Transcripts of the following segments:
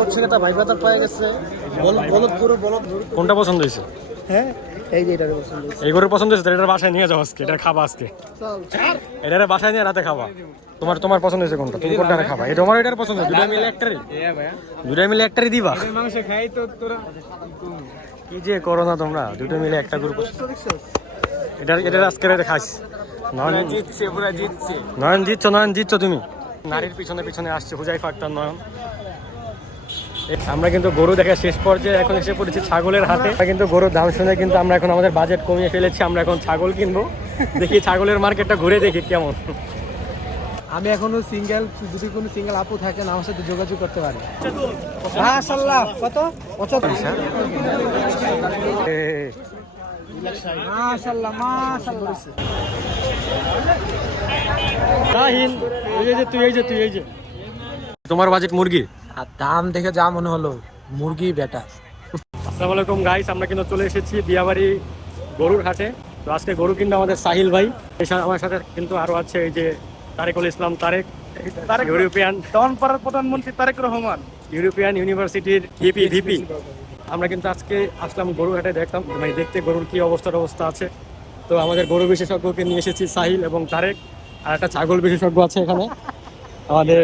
হচ্ছে এটা ভাই বাজার পায়ে গেছে। বলদ পুরো বলদ। কোনটা পছন্দ হয়েছে? হ্যাঁ এই যে এটা পছন্দ হয়েছে। এই গরু পছন্দ হয়েছে, এটা বাসায় নিয়ে যাও আজকে, এটা খাবা আজকে। এটা বাসায় নিয়ে রাতে খাবা। তোমার পছন্দ হয়েছে কোনটা? তুমি কোনটা খাবা? এটা আমার এটার পছন্দ, দুটাই মিলে একটারই। দুটাই মিলে একটারই দিবা। মাংস খাই তো তোরা কি যে করো না তোমরা, দুটো মিলে একটা গরু। এটা আজকে খাস। নয়ন জিতছে, পুরা জিতছে। নয়ন জিতছ তুমি। নারীর পিছনে পিছনে আসছে হুজাইফা আক্তার নয়ন। আমরা কিন্তু গরু দেখা শেষ পর্যায়ে এখন এসে পড়েছি ছাগলের হাতে। কিন্তু গরুর দাম শুনে কিন্তু আমরা এখন আমাদের বাজেট কমিয়ে ফেলেছি। আমরা এখন ছাগল কিনবো। দেখি ছাগলের মার্কেটটা ঘুরে দেখি কেমন। আমি এখনো সিঙ্গেল, যদি কোনো সিঙ্গেল আপু থাকেন আমার সাথে যোগাযোগ করতে পারে। মাশাআল্লাহ কত? 75। মাশাআল্লাহ মাশাআল্লাহ। শাহিন এই যে তোমার বাজেট মুরগি। আর দাম দেখে যা মনে হলো মুরগি বেটার। আসসালামু আলাইকুম গাইস, আমরা কিন্তু চলে এসেছি বিয়াবাড়ি গরুর হাটে। তো আজকে গরু কিনবে আমাদের সাহিল ভাই। আমার সাথে কিন্তু আরো আছে এই যে তারেকুল ইসলাম, তারেক ইউরোপিয়ান টনপাড়ার প্রধানমন্ত্রী তারেক রহমান, ইউরোপিয়ান ইউনিভার্সিটির ভিপি। আমরা কিন্তু আজকে আসলাম গরুর হাটে, দেখতাম মানে দেখতে গরুর কি অবস্থা আছে। তো আমাদের গরু বিশেষজ্ঞকে নিয়ে এসেছি সাহিল এবং তারেক, আর একটা ছাগল বিশেষজ্ঞ আছে এখানে আমাদের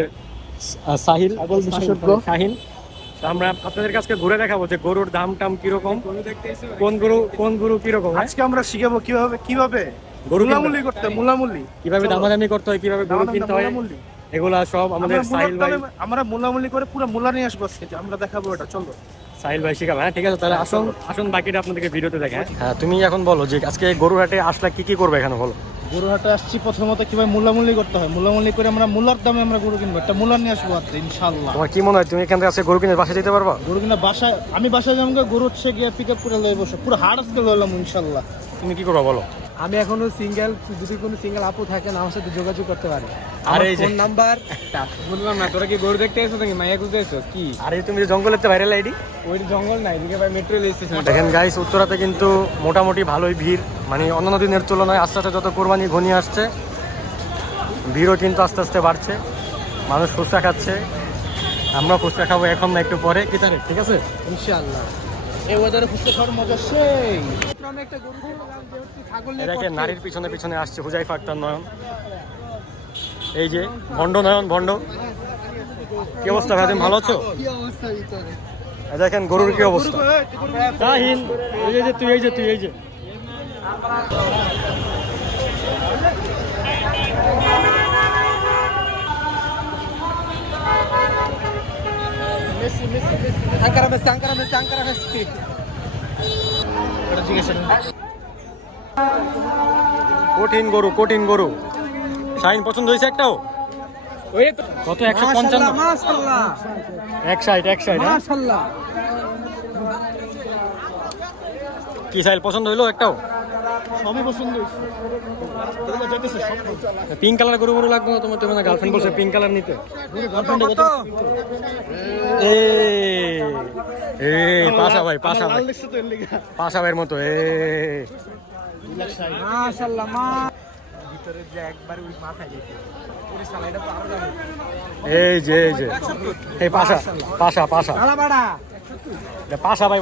সাহিল শাহিন। আমরা আপনাদের কাছে ঘুরে দেখাবো যে গরুর দাম টাম কিরকম, কোন গরু কিরকম। আজকে আমরা শিখাবো কিভাবে গরু মূলামূলি করতে, মূলামূলি কিভাবে দামাদামি করতে হয়, কিভাবে গরু কিনতে হয়, এগুলা সব আমাদের সাহিল ভাই। আমরা মূলামূলি করে পুরো মূলা নিয়ে আসবো, আমরা দেখাবো এটা। চলো সাহিল ভাই শিখাবে। হ্যাঁ ঠিক আছে, তাহলে আসুন বাকিটা আপনাদেরকে ভিডিওতে দেখেন। হ্যাঁ তুমি এখন বলো যে আজকে গরু হাটে আসলে কি করবে এখানে বলো। গরু হাটে আসছি, প্রথমত কিভাবে মূলামূলি করতে হয়, মূলামূলি করে আমরা মূলার দামে আমরা গরু কিনবো, একটা মূলা নিয়ে আসবো ইনশাল্লাহ। তোমার কি মনে হয় তুমি এখান থেকে আজকে গরু কিনে বাসায় যেতে পারবা? গরু কিনে বাসায়, আমি বাসায় যাবো, গরু হচ্ছে গিয়ে পিক আপ করে লয়ে বসে পুরো হাট আজকে লইলাম ইনশাল্লাহ। তুমি কি করবা বলো? আমি এখনো সিঙ্গেল, যদি কোনো সিঙ্গেল আপু থাকেন আমার সাথে যোগাযোগ করতে পারে। আর এই যে ফোন নাম্বার বললাম না, তোরা কি গরু দেখতে এসেছো নাকি মাইয়া খুঁজতে এসেছো কি? আরে তুমি যে জঙ্গলের ভাইরাল আইডি, ওই জঙ্গল নাই, এদিকে ভাই মেট্রো রেল স্টেশন। দেখেন গাইস, উত্তরাতে কিন্তু মোটামুটি ভালোই ভিড়, মানে অন্যান্য দিনের তুলনায় আস্তে আস্তে যত কোরবানি ঘনিয়ে আসছে ভিড়ও কিন্তু আস্তে আস্তে বাড়ছে। মানুষ ফুচকা খাচ্ছে, আমরা ফুচকা খাবো এখন না একটু পরে। কি তারিখ? ঠিক আছে ইনশাআল্লাহ। এই ওয়েদারে ফুচকা খাওয়ার মজা সেই। আমি একটা গরু কিনলাম যে হচ্ছে ছাগল নিয়ে। দেখেন নারীর পিছনে পিছনে আসছে হুজাইফা আক্তার নয়ন। এই যে ভণ্ড নয়ন, ভণ্ড। কি অবস্থা ভাই, তুমি ভালো আছো? কি অবস্থা ভিতরে দেখেন গরুর কি অবস্থা। শাহিন এই যে কঠিন গরু। শাহিন পছন্দ হয়েছে একটাও? কত? 155। মাশাআল্লাহ 160। মাশাআল্লাহ। কি সাইল পছন্দ হইলো একটাও? সবই পছন্দ হইছে। পিঙ্ক কালার গরু লাগবে না তোমার? তোমার গার্লফ্রেন্ড বলছে পিঙ্ক কালার নিতে। পাশা ভাইয়ের মতো। মাশাআল্লাহ ভিতরে যে একবার ওই মাথায় গেছে পুরো সালাইটা তো আরো যাবে। এই যে এই পাশা কালাবাড়া এটা পাশা ভাই,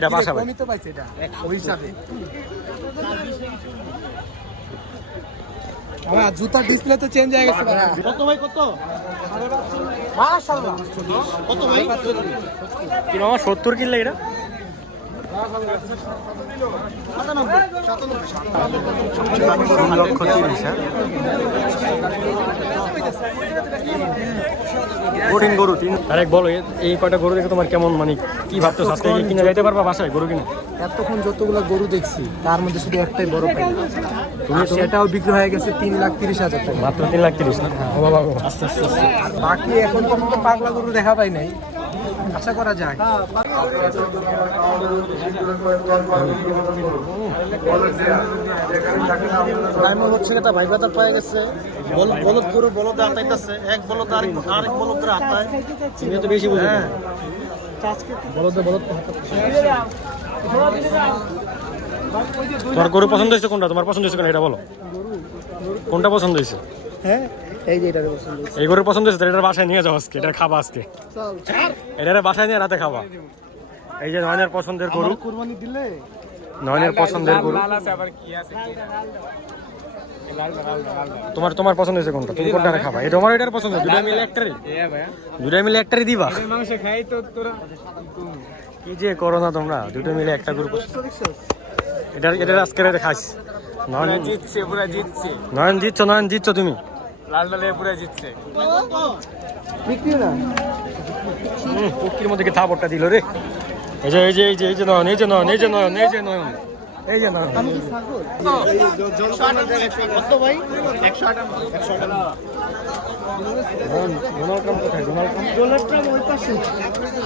এটা পাশা ভাই। আমি তো পাইছি এটা ওই হিসাবে। হ্যাঁ জুতা ডিসপ্লে তো চেঞ্জ হয়ে গেছে। কত ভাই কত? মাশাআল্লাহ কত ভাই? কি মামা 70 কিনলে এটা? কঠিন গরু। আরেক বলো, এই কয়টা গরু দেখে তোমার কেমন, মানে কি ভাবছো আজকে কিনে যাইতে পারবা বাসায় গরু কিনে? এতক্ষণ যতগুলো গরু দেখছি তার মধ্যে শুধু একটাই বড় পাই, তুমি সেটাও বিক্রি হয়ে গেছে 3,30,000 টাকা। মাত্র 3,30,000 না? ও বাবা আস্তে আর বাকি এখন তো পাগলা গরু দেখা পাই নাই, আশা করা যায়। হচ্ছে এটা ভাই বাজার পায়ে গেছে। বলদ পুরো বলদ আটাইতেছে, এক বলদ আরেক বলদ আটায়। তুমি তো বেশি বুঝো। বলদ তোমার গরু পছন্দ হয়েছে কোনটা? তোমার পছন্দ হয়েছে কোনটা এটা বলো, কোনটা পছন্দ হয়েছে? হ্যাঁ এই যে এটার পছন্দ হয়েছে। এই গরুর পছন্দ হয়েছে, এটার বাসায় নিয়ে যাও আজকে, এটা খাবা আজকে, এটার বাসায় নিয়ে রাতে খাবা। এই যে নয়নের পছন্দের গরু, কুরবানি দিলে নয়নের পছন্দের গরু। তোমার তোমার পছন্দ হয়েছে কোনটা? তুমি কোনটা খাবা? এটা আমার এটার পছন্দ, দুটাই মিলে একটারই, দুটাই মিলে একটারই দিবা। মাংস খাই তো তোরা কি যে করো না তোমরা, দুটোই মিলে একটা গরু পছন্দ। এটা এটা আজকে রাতে খাস। নয়ন জিতছে, পুরা জিতছে, নয়ন জিতছো, নয়ন জিতছো তুমি। লাল লালে পুরা জিতছে। বিক্রি না পুকির মধ্যে কি থাপড়টা দিল রে। এই যে এই যে এই যে এই যে নয়ন, এই যে নয়ন, এই যে নয়ন, এই যে নয়ন, এই যে নয়ন। আমি কি ছাগল? কত ভাই? 158 ডোনাল্ড ট্রাম্প কোথায়? ডোনাল্ড ট্রাম্প, ডোনাল্ড ট্রাম্প ওই পাশে।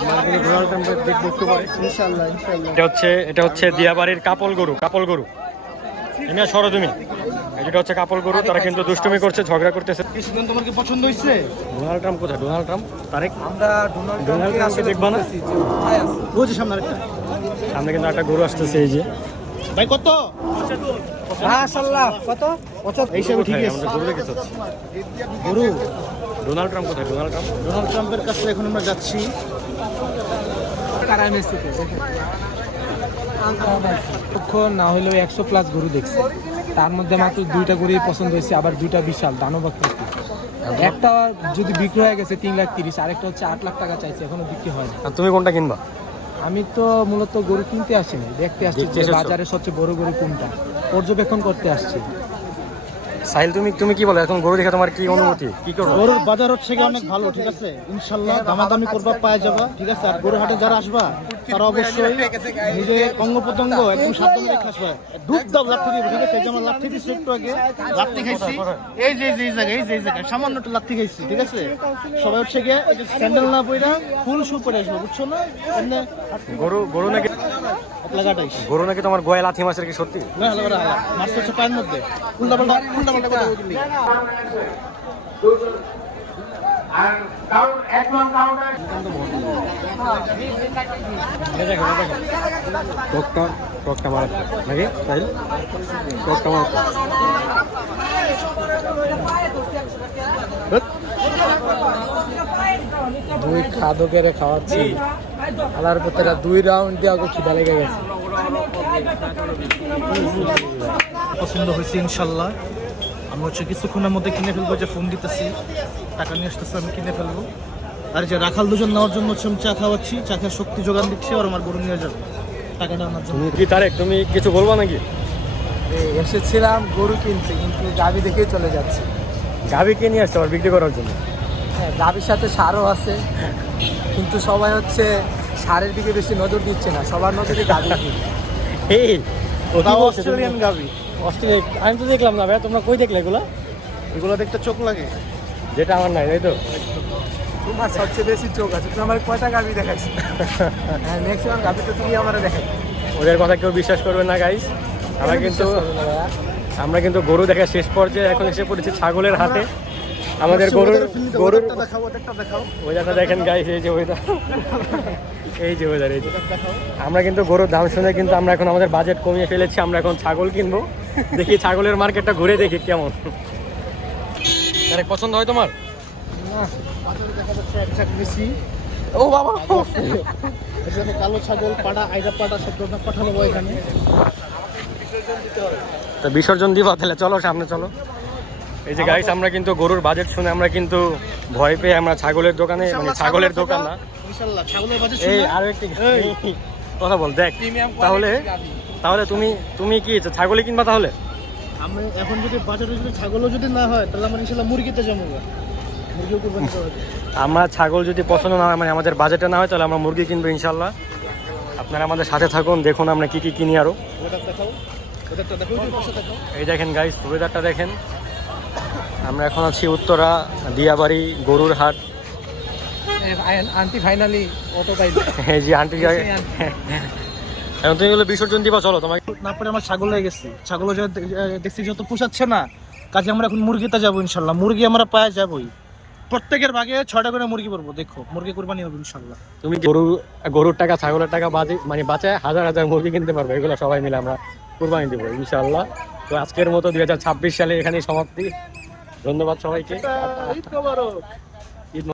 আমরা কিন্তু ডোনাল্ড ট্রাম্পের দেখবো একটু পরে। ইনশাআল্লাহ ইনশাআল্লাহ। এটা হচ্ছে দিয়াবাড়ির কাপল গরু, কাপল গরু। এমনি সরো তুমি। এটা হচ্ছে কাপল গরু, তারা কিন্তু দুষ্টুমি করছে, ঝগড়া করতেছে। কিছুদিন তোমার কি পছন্দ হইছে? ডোনাল্ড ট্রাম্প কোথায়? Donald Trump, Tarek. আমরা ডোনাল্ড ডোনাল্ড ট্রাম্পকে দেখবা না? ওই যে সামনে আরেকটা। সামনে কিন্তু একটা গরু আসতেছে, এই যে। ভাই কত? মাশাআল্লাহ কত? 75 এই হিসাবে ঠিক আছে। আমরা গরু দেখে যাচ্ছি। গরু ডোনাল্ড ট্রাম্প কোথায়? ডোনাল্ড ট্রাম্প, ডোনাল্ড ট্রাম্পের কাছে এখন আমরা যাচ্ছি। কারাই মেসিতে দেখেন তখন না হলেও 100+ গরু দেখছি, তার মধ্যে মাত্র 2টা গরুই পছন্দ হয়েছে, আবার 2টা বিশাল দানবাকৃতি। একটা যদি বিক্রি হয়ে গেছে 3,30,000, আরেকটা হচ্ছে 8 লাখ টাকা চাইছে, এখনো বিক্রি হয়নি। আর তুমি কোনটা কিনবা? আমি তো মূলত গরু কিনতে আসিনি, দেখতে আসছি দেখতে যে এসেছো? বাজারে সবচেয়ে বড় গরু কোনটা, পর্যবেক্ষণ করতে আসছি। সাহিল, তুমি তুমি কি বলো এখন গরু দেখে তোমার কি অনুভূতি? কি করবো? গরুর বাজার হচ্ছে কি অনেক ভালো, ঠিক আছে, ইনশাল্লাহ দামাদামি করবা পাওয়া যাবা, ঠিক আছে। আর গরু হাটে যারা আসবা তারা অবশ্যই নিজের অঙ্গ প্রত্যঙ্গ একদম সাবধানে রেখে আসবা। দুধ দাও, লাঠি দিবে, ঠিক আছে। এই যে আমরা লাঠি দিচ্ছি একটু আগে, লাঠি খাইছি, এই যে এই জায়গায়, এই যে এই জায়গায় সামান্য একটু লাঠি খাইছি, ঠিক আছে। সবাই হচ্ছে গিয়ে এই যে স্যান্ডেল না পইরা ফুল শু পরে আসবে, বুঝছো না? এমনি গরু গরু নাকি লাগাটাইস গরু নাকি তোমার গোয়া লাথি মাছের কি সত্যি? না, লাগা মাছ হচ্ছে পায়ের মধ্যে উল্টা পাল্টা কথা বললি। টকটা মারা নাকি সাহিল? টকটা মারা দুই খাদকের খাওয়াচ্ছি, আলার পথেরা 2 রাউন্ড দিয়ে আগে খিদা লেগে গেছে। পছন্দ হয়েছে ইনশাল্লাহ। আমি হচ্ছে কিছুক্ষণের মধ্যে কিনে ফেলবো, যে ফোন দিতেছি, টাকা নিয়ে আসতেছে, আমি কিনে ফেলবো। আর যে রাখাল দুজন নেওয়ার জন্য হচ্ছে আমি চা খাওয়াচ্ছি, চা খেয়ে শক্তি যোগান দিচ্ছি, আর আমার গরু নিয়ে যাবে টাকাটা আনার জন্য। তুমি কি তারেক, তুমি কিছু বলবা নাকি? এসেছিলাম গরু কিনতে, কিন্তু গাভী দেখেই চলে যাচ্ছি। গাভীকে নিয়ে আসছে আবার বিক্রি করার জন্য? হ্যাঁ, গাভীর সাথে সারও আছে, কিন্তু সবাই হচ্ছে সারের দিকে বেশি নজর দিচ্ছে না, সবার নজরে গাভীর দিকে। এই অস্ট্রেলিয়ান গাভী, অস্ট্রেলিয়া আমি তো দেখলাম না ভাইয়া, তোমরা কই দেখলে এগুলো? এগুলো দেখতে চোখ লাগে। যেটা আমার নাই, তাই তো? তোমার সবচেয়ে বেশি চোখ আছে, তুমি আমার কয়টা গাভী দেখাচ্ছি? হ্যাঁ, ম্যাক্সিমাম গাভী তো তুমি আমার দেখাই। ওদের কথা কেউ বিশ্বাস করবে না গাইস। আমরা কিন্তু গরু দেখা শেষ পর্যায়ে এখন এসে পড়েছি ছাগলের হাতে। আমাদের গরুর দেখাও, ওটা দেখাও, ওয়েদারটা দেখেন গাইস, এই যে ওয়েদার, এই যে ওয়েদার, এই যে। আমরা কিন্তু গরুর দাম শুনে কিন্তু আমরা এখন আমাদের বাজেট কমিয়ে ফেলেছি, আমরা এখন ছাগল কিনবো। দেখি ছাগলের মার্কেটটা ঘুরে দেখি কেমন। আরে পছন্দ হয় তোমার? দেখা যাচ্ছে একসাথে বেশি। ও বাবা, এখানে কালো ছাগল, পাড়া, আইরা পাড়া সব ধরনের পাঠানো এখানে। তো বিসর্জন দিবা তাহলে? চলো সামনে চলো। এই যে গাইস, আমরা কিন্তু গরুর বাজেট শুনে আমরা কিন্তু ভয় পেয়ে আমরা ছাগলের দোকানে, মানে ছাগলের দোকান না, ইনশাআল্লাহ ছাগলের বাজার এই শুনে আরো একটি কথা বল দেখ। তাহলে তাহলে তুমি কি ছাগলই কিনবা তাহলে? আমি এখন যদি বাজারে যদি ছাগলও যদি না হয়, তাহলে আমরা ইনশাআল্লাহ মুরগিতে যাবো, মুরগিও কুরবানি করা হবে। আমরা ছাগল যদি পছন্দ না হয়, মানে আমাদের বাজেটে না হয়, তাহলে আমরা মুরগি কিনবো ইনশাল্লাহ। আপনারা আমাদের সাথে থাকুন, দেখুন আমরা কি কি কিনি আরো। ওটা দেখাও, ওটা দেখাও, ওই পাশে দেখাও। এই দেখেন গাইস, ওয়েদারটা দেখেন। আমরা এখন আছি উত্তরা দিয়াবাড়ি গরুর হাট। আন্টি ফাইনালি অটো পাইলো। এই যে আন্টি এখন তুমি বলে বিসর্জন দিবা, চলো তোমাকে। না পরে আমার ছাগল হয়ে গেছি, ছাগলও দেখছি যত পোষাচ্ছে না, কাজে আমরা এখন মুরগিতে যাবো ইনশাল্লাহ। মুরগি আমরা পায়ে যাবোই, প্রত্যেকের ভাগে 6টা করে মুরগি পড়বো, দেখো মুরগি কুরবানি হবে ইনশাল্লাহ। তুমি গরুর টাকা ছাগলের টাকা মানে বাঁচায় হাজার হাজার মুরগি কিনতে পারবে, এগুলো সবাই মিলে আমরা কুরবানি দেবো ইনশাল্লাহ। তো আজকের মতো 2026 সালে এখানেই সমাপ্তি। ধন্যবাদ সবাইকে। ঈদ মোবারক।